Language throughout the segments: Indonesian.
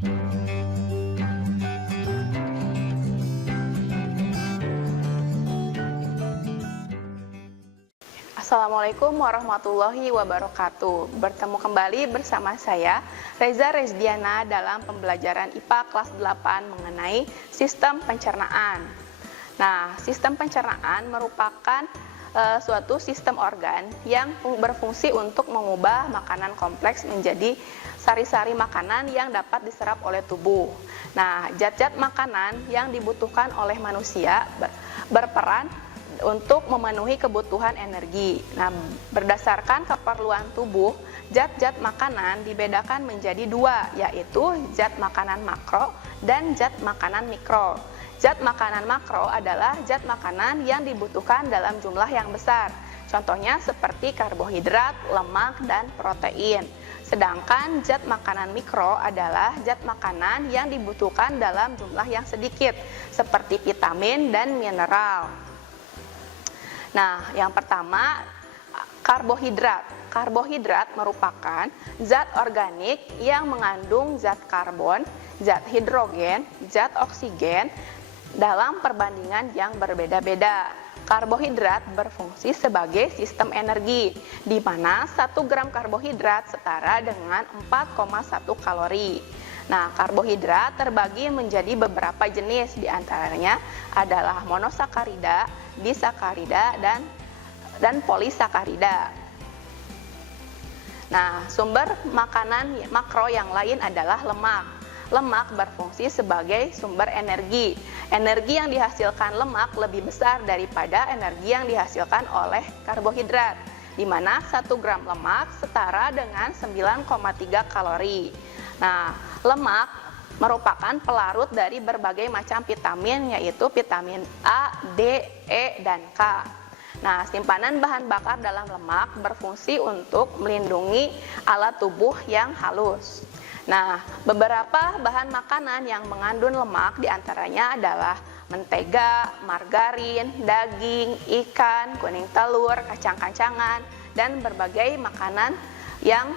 Assalamualaikum warahmatullahi wabarakatuh. Bertemu kembali bersama saya, Reza Rezdiana, dalam pembelajaran IPA kelas 8 mengenai sistem pencernaan. Nah, sistem pencernaan merupakan suatu sistem organ yang berfungsi untuk mengubah makanan kompleks menjadi sari-sari makanan yang dapat diserap oleh tubuh. Nah, zat-zat makanan yang dibutuhkan oleh manusia berperan untuk memenuhi kebutuhan energi. Nah, berdasarkan keperluan tubuh, zat-zat makanan dibedakan menjadi dua, yaitu zat makanan makro dan zat makanan mikro. Zat makanan makro adalah zat makanan yang dibutuhkan dalam jumlah yang besar. Contohnya seperti karbohidrat, lemak, dan protein. Sedangkan zat makanan mikro adalah zat makanan yang dibutuhkan dalam jumlah yang sedikit, seperti vitamin dan mineral. Nah, yang pertama, karbohidrat. Karbohidrat merupakan zat organik yang mengandung zat karbon, zat hidrogen, zat oksigen dalam perbandingan yang berbeda-beda. Karbohidrat berfungsi sebagai sistem energi, di mana 1 gram karbohidrat setara dengan 4,1 kalori. Nah, karbohidrat terbagi menjadi beberapa jenis, diantaranya adalah monosakarida, disakarida, dan polisakarida. Nah, sumber makanan makro yang lain adalah lemak. Lemak berfungsi sebagai sumber energi. Energi yang dihasilkan lemak lebih besar daripada energi yang dihasilkan oleh karbohidrat, di mana 1 gram lemak setara dengan 9,3 kalori. Nah, lemak merupakan pelarut dari berbagai macam vitamin, yaitu vitamin A, D, E, dan K. Nah, simpanan bahan bakar dalam lemak berfungsi untuk melindungi alat tubuh yang halus. Nah, beberapa bahan makanan yang mengandung lemak diantaranya adalah mentega, margarin, daging, ikan, kuning telur, kacang-kacangan, dan berbagai makanan yang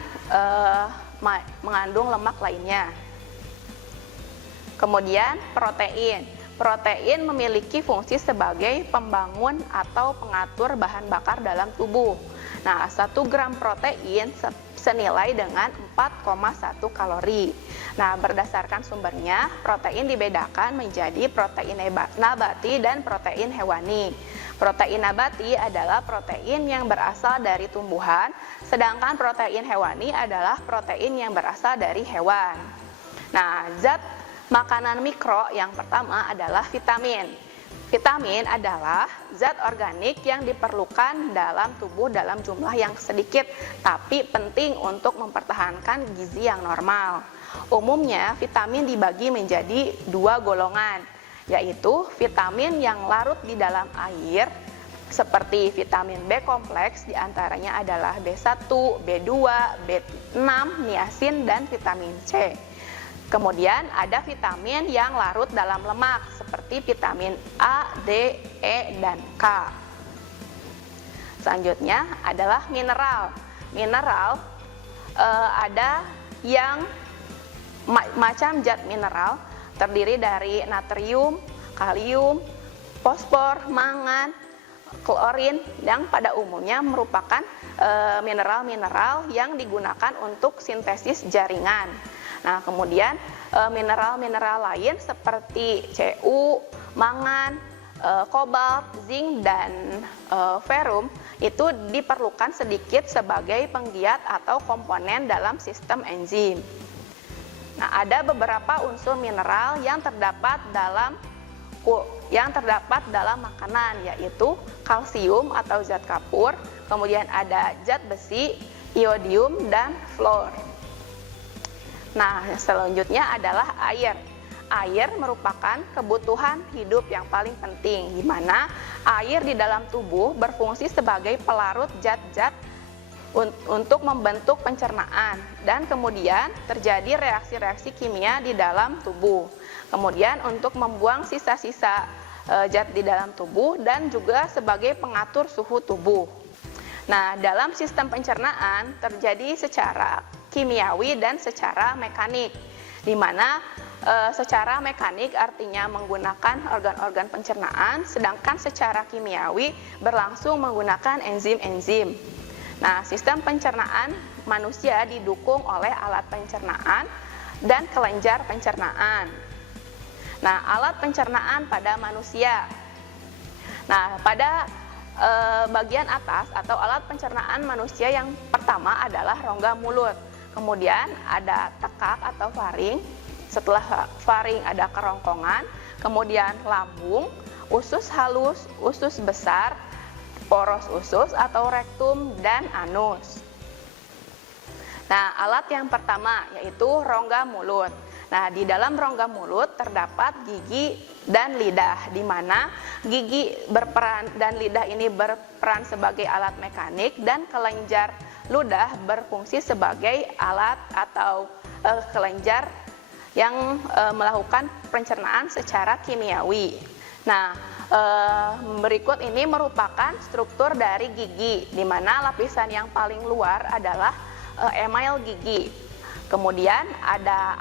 mengandung lemak lainnya. Kemudian protein. Protein memiliki fungsi sebagai pembangun atau pengatur bahan bakar dalam tubuh. Nah, 1 gram protein senilai dengan 4,1 kalori. Nah, berdasarkan sumbernya, protein dibedakan menjadi protein nabati dan protein hewani. Protein nabati adalah protein yang berasal dari tumbuhan, sedangkan protein hewani adalah protein yang berasal dari hewan. Nah, zat makanan mikro yang pertama adalah vitamin. Vitamin adalah zat organik yang diperlukan dalam tubuh dalam jumlah yang sedikit, tapi penting untuk mempertahankan gizi yang normal. Umumnya, vitamin dibagi menjadi 2 golongan, yaitu vitamin yang larut di dalam air, seperti vitamin B kompleks, diantaranya adalah B1, B2, B6, niacin, dan vitamin C. Kemudian ada vitamin yang larut dalam lemak seperti vitamin A, D, E, dan K. Selanjutnya adalah mineral. Mineral ada yang macam zat mineral terdiri dari natrium, kalium, fosfor, mangan, klorin, yang pada umumnya merupakan mineral-mineral yang digunakan untuk sintesis jaringan. Nah, kemudian mineral-mineral lain seperti Cu, mangan, kobalt, zinc, dan ferrum itu diperlukan sedikit sebagai penggiat atau komponen dalam sistem enzim. Nah, ada beberapa unsur mineral yang terdapat dalam makanan, yaitu kalsium atau zat kapur, kemudian ada zat besi, iodium, dan fluor. Nah, selanjutnya adalah air. Air merupakan kebutuhan hidup yang paling penting, di mana air di dalam tubuh berfungsi sebagai pelarut zat-zat untuk membentuk pencernaan, dan kemudian terjadi reaksi-reaksi kimia di dalam tubuh. Kemudian untuk membuang sisa-sisa zat di dalam tubuh, dan juga sebagai pengatur suhu tubuh. Nah, dalam sistem pencernaan terjadi secara kimiawi dan secara mekanik. di mana secara mekanik artinya menggunakan organ-organ pencernaan, sedangkan secara kimiawi berlangsung menggunakan enzim-enzim. Nah, sistem pencernaan manusia didukung oleh alat pencernaan dan kelenjar pencernaan. Nah, alat pencernaan pada manusia. Nah, pada bagian atas atau alat pencernaan manusia yang pertama adalah rongga mulut. Kemudian ada tekak atau faring. Setelah faring ada kerongkongan, kemudian lambung, usus halus, usus besar, poros usus atau rektum, dan anus. Nah, alat yang pertama yaitu rongga mulut. Nah, di dalam rongga mulut terdapat gigi dan lidah, di mana gigi berperan dan lidah ini berperan sebagai alat mekanik dan kelenjar ludah berfungsi sebagai alat atau kelenjar yang melakukan pencernaan secara kimiawi. Nah, berikut ini merupakan struktur dari gigi, di mana lapisan yang paling luar adalah email gigi. Kemudian ada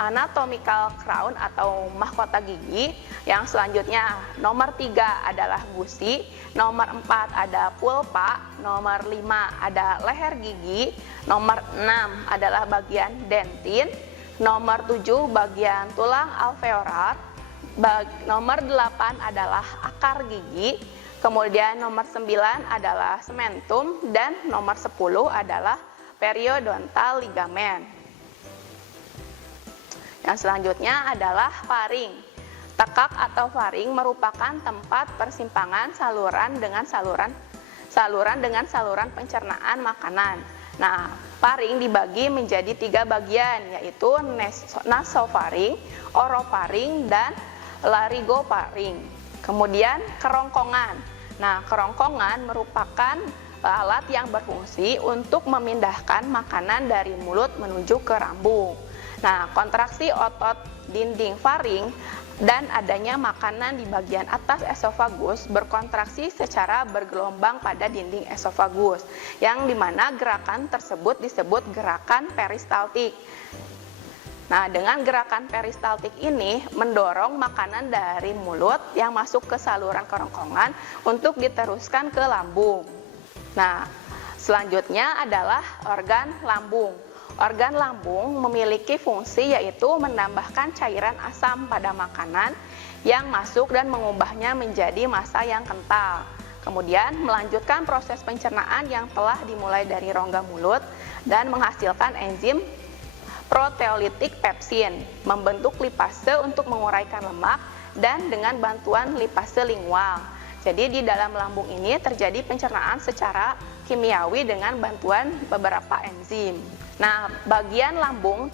anatomical crown atau mahkota gigi. Yang selanjutnya nomor 3 adalah gusi, nomor 4 ada pulpa, nomor 5 ada leher gigi, nomor 6 adalah bagian dentin, nomor 7 bagian tulang alveolar, nomor 8 adalah akar gigi, kemudian nomor 9 adalah sementum, dan nomor 10 adalah periodontal ligamen. Yang selanjutnya adalah faring. Tekak atau faring merupakan tempat persimpangan saluran dengan saluran pencernaan makanan. Nah, faring dibagi menjadi 3 bagian, yaitu nasofaring, orofaring, dan larygofaring. Kemudian kerongkongan. Nah, kerongkongan merupakan alat yang berfungsi untuk memindahkan makanan dari mulut menuju ke lambung. Nah, kontraksi otot dinding faring dan adanya makanan di bagian atas esofagus berkontraksi secara bergelombang pada dinding esofagus, yang dimana gerakan tersebut disebut gerakan peristaltik. Nah, dengan gerakan peristaltik ini mendorong makanan dari mulut yang masuk ke saluran kerongkongan untuk diteruskan ke lambung. Nah, selanjutnya adalah organ lambung. Organ lambung memiliki fungsi yaitu menambahkan cairan asam pada makanan yang masuk dan mengubahnya menjadi massa yang kental. Kemudian melanjutkan proses pencernaan yang telah dimulai dari rongga mulut dan menghasilkan enzim proteolitik pepsin, membentuk lipase untuk menguraikan lemak, dan dengan bantuan lipase lingual. Jadi di dalam lambung ini terjadi pencernaan secara kimiawi dengan bantuan beberapa enzim. Nah, bagian lambung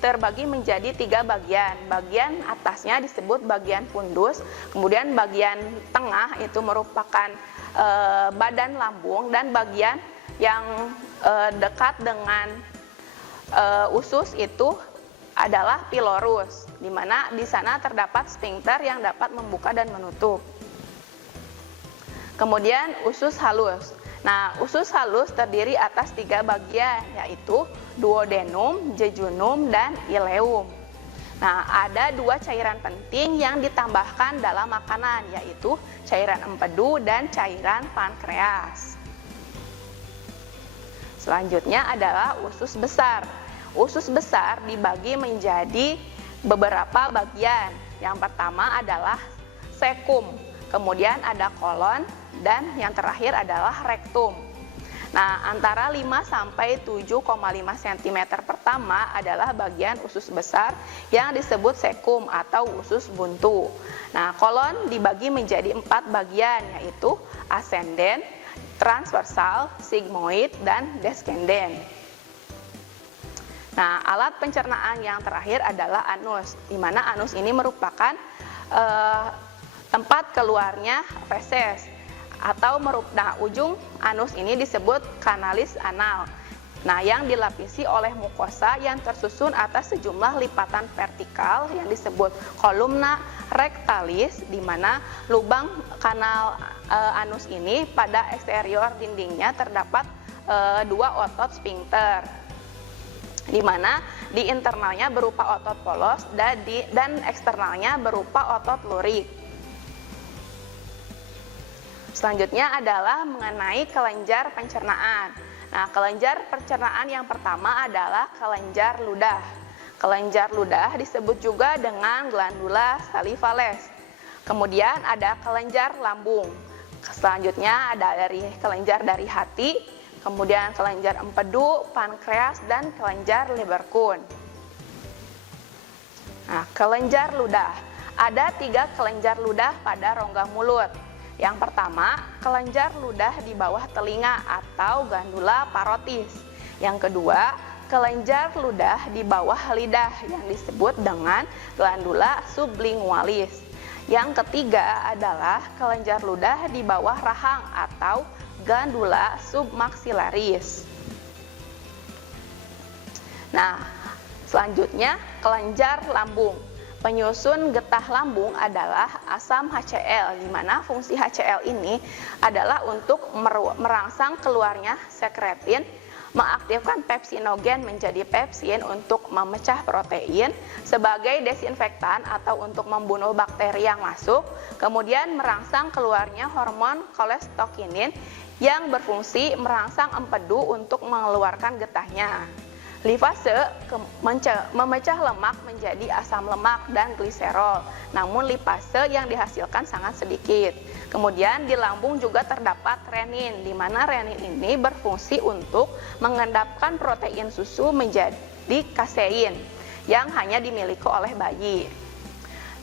terbagi menjadi 3 bagian. Bagian atasnya disebut bagian fundus, kemudian bagian tengah itu merupakan badan lambung, dan bagian yang dekat dengan usus itu adalah pilorus, di mana di sana terdapat sphincter yang dapat membuka dan menutup. Kemudian usus halus. Nah, usus halus terdiri atas 3 bagian, yaitu duodenum, jejunum, dan ileum. Nah, ada 2 cairan penting yang ditambahkan dalam makanan, yaitu cairan empedu dan cairan pankreas. Selanjutnya adalah usus besar. Usus besar dibagi menjadi beberapa bagian. Yang pertama adalah sekum, kemudian ada kolon, dan yang terakhir adalah rektum. Nah, antara 5 sampai 7,5 cm pertama adalah bagian usus besar yang disebut sekum atau usus buntu. Nah, kolon dibagi menjadi 4 bagian, yaitu ascendent, transversal, sigmoid, dan descendent. Nah, alat pencernaan yang terakhir adalah anus, di mana anus ini merupakan tempat keluarnya feses, atau ujung anus ini disebut kanalis anal. Nah, yang dilapisi oleh mukosa yang tersusun atas sejumlah lipatan vertikal yang disebut kolumna rectalis, di mana lubang kanal anus ini pada eksterior dindingnya terdapat 2 otot sphincter. di mana di internalnya berupa otot polos dan eksternalnya berupa otot lurik. Selanjutnya adalah mengenai kelenjar pencernaan. Nah, kelenjar pencernaan yang pertama adalah kelenjar ludah. Kelenjar ludah disebut juga dengan glandula salivales. Kemudian ada kelenjar lambung. Selanjutnya ada kelenjar dari hati, kemudian kelenjar empedu, pankreas, dan kelenjar Lieberkühn. Nah, kelenjar ludah. Ada 3 kelenjar ludah pada rongga mulut. Yang pertama, kelenjar ludah di bawah telinga atau glandula parotis. Yang kedua, kelenjar ludah di bawah lidah yang disebut dengan glandula sublingualis. Yang ketiga adalah kelenjar ludah di bawah rahang atau glandula submaxillaris. Nah, selanjutnya kelenjar lambung. Penyusun getah lambung adalah asam HCl, di mana fungsi HCl ini adalah untuk merangsang keluarnya sekretin, mengaktifkan pepsinogen menjadi pepsin untuk memecah protein sebagai desinfektan atau untuk membunuh bakteri yang masuk, kemudian merangsang keluarnya hormon kolestokinin yang berfungsi merangsang empedu untuk mengeluarkan getahnya. Lipase memecah lemak menjadi asam lemak dan gliserol, namun lipase yang dihasilkan sangat sedikit. Kemudian di lambung juga terdapat renin, di mana renin ini berfungsi untuk mengendapkan protein susu menjadi kasein yang hanya dimiliki oleh bayi.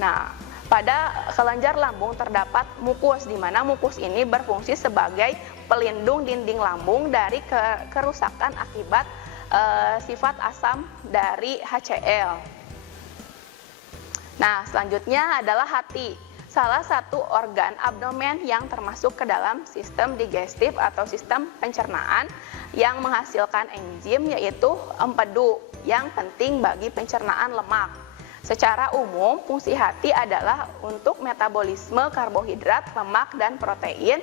Nah, pada kelenjar lambung terdapat mukus, di mana mukus ini berfungsi sebagai pelindung dinding lambung dari kerusakan akibat sifat asam dari HCl. Nah, selanjutnya adalah hati. Salah satu organ abdomen yang termasuk ke dalam sistem digestif atau sistem pencernaan yang menghasilkan enzim, yaitu empedu yang penting bagi pencernaan lemak. Secara umum, fungsi hati adalah untuk metabolisme karbohidrat, lemak, dan protein,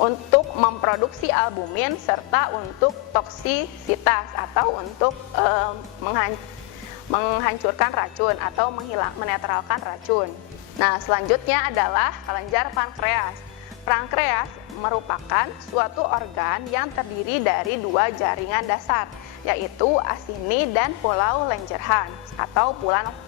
untuk memproduksi albumin, serta untuk toksisitas atau untuk menghancurkan racun atau menetralkan racun. Nah, selanjutnya adalah kelenjar pankreas. Pankreas merupakan suatu organ yang terdiri dari 2 jaringan dasar, yaitu asini dan pulau Langerhans atau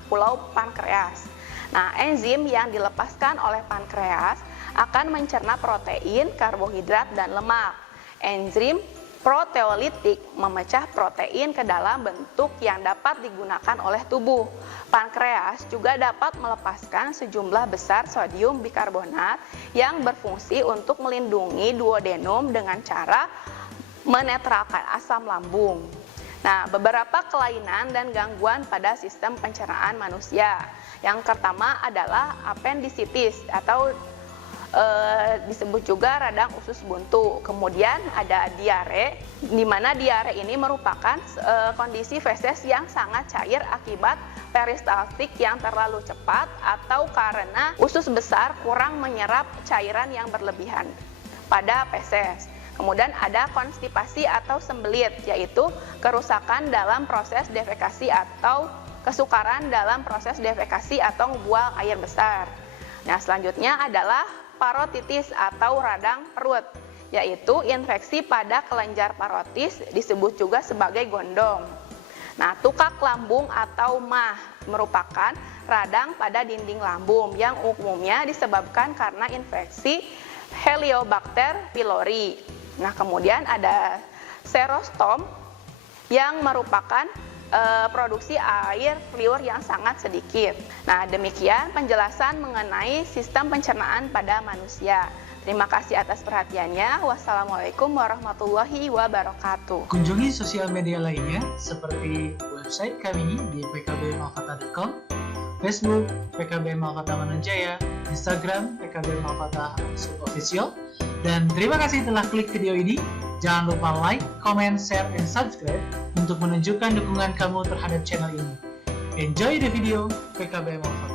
pulau pankreas. Nah, enzim yang dilepaskan oleh pankreas akan mencerna protein, karbohidrat, dan lemak. Enzim proteolitik memecah protein ke dalam bentuk yang dapat digunakan oleh tubuh. Pankreas juga dapat melepaskan sejumlah besar sodium bikarbonat yang berfungsi untuk melindungi duodenum dengan cara menetralkan asam lambung. Nah, beberapa kelainan dan gangguan pada sistem pencernaan manusia. Yang pertama adalah appendicitis atau disebut juga radang usus buntu. Kemudian ada diare, di mana diare ini merupakan kondisi feses yang sangat cair akibat peristaltik yang terlalu cepat atau karena usus besar kurang menyerap cairan yang berlebihan pada feses. Kemudian ada konstipasi atau sembelit, yaitu kerusakan dalam proses defekasi atau kesukaran dalam proses defekasi atau buang air besar. Nah, selanjutnya adalah parotitis atau radang perut, yaitu infeksi pada kelenjar parotis, disebut juga sebagai gondong. Nah, tukak lambung atau MAH merupakan radang pada dinding lambung yang umumnya disebabkan karena infeksi Heliobacter pylori. Nah, kemudian ada serostom yang merupakan produksi air liur yang sangat sedikit. Nah, demikian penjelasan mengenai sistem pencernaan pada manusia. Terima kasih atas perhatiannya. Wassalamualaikum warahmatullahi wabarakatuh. Kunjungi sosial media lainnya seperti website kami di pkbmalkata.com, Facebook PKB Malkata Mananjaya, Instagram PKB Malkata _official. Dan terima kasih telah klik video ini. Jangan lupa like, comment, share, and subscribe untuk menunjukkan dukungan kamu terhadap channel ini. Enjoy the video, PKB Malkata.